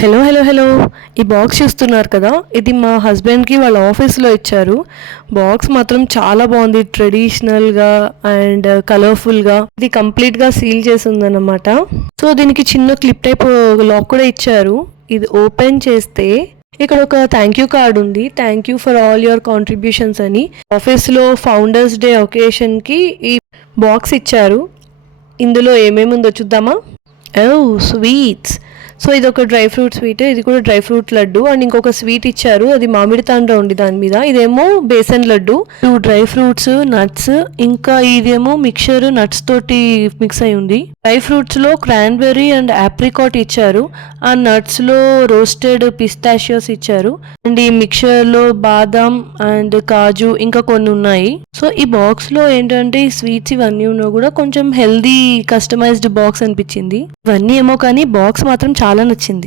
Hello hello hello ఈ box చూస్తున్నారు కదా, ఇది మా హస్బెండ్కి వాళ్ళ ఆఫీస్లో ఇచ్చారు. బాక్స్ మాత్రం చాలా బాగుంది, ట్రెడిషనల్గా అండ్ కలర్ఫుల్గా. ఇది కంప్లీట్గా సీల్ చేసి ఉందన్నమాట. సో దీనికి చిన్న క్లిప్ టైప్ లాక్ కూడా ఇచ్చారు. ఇది ఓపెన్ చేస్తే ఇక్కడ ఒక థ్యాంక్ యూ కార్డ్ ఉంది. Thank you for all your contributions అని. ఆఫీస్లో ఫౌండర్స్ డే ఒకేషన్కి ఈ బాక్స్ ఇచ్చారు. ఇందులో ఏమేమి ఉందో చూద్దామా. ఓ స్వీట్స్. సో ఇది ఒక డ్రై ఫ్రూట్ స్వీట్, ఇది కూడా డ్రై ఫ్రూట్ లడ్డు. అండ్ ఇంకొక స్వీట్ ఇచ్చారు, అది మామిడి తాండ్ర ఉంది దాని మీద. ఇదేమో besan laddu, 2 dry fruits, nuts, ఇంకా ఇదేమో మిక్చర్ నట్స్ తోటి మిక్స్ అయి ఉంది. డ్రై ఫ్రూట్స్ లో క్రాన్బెర్రీ అండ్ ఆప్రికాట్ ఇచ్చారు. ఆ నట్స్ లో రోస్టెడ్ పిస్తాషియోస్ ఇచ్చారు. అండ్ ఈ మిక్చర్ లో బాదాం అండ్ కాజు ఇంకా కొన్ని ఉన్నాయి. సో ఈ బాక్స్ లో ఏంటంటే ఈ స్వీట్స్ ఇవన్నీ ఉన్నా కూడా కొంచెం హెల్దీ కస్టమైజ్డ్ బాక్స్ అనిపించింది. ఇవన్నీ ఏమో కానీ బాక్స్ మాత్రం చాలా నచ్చింది.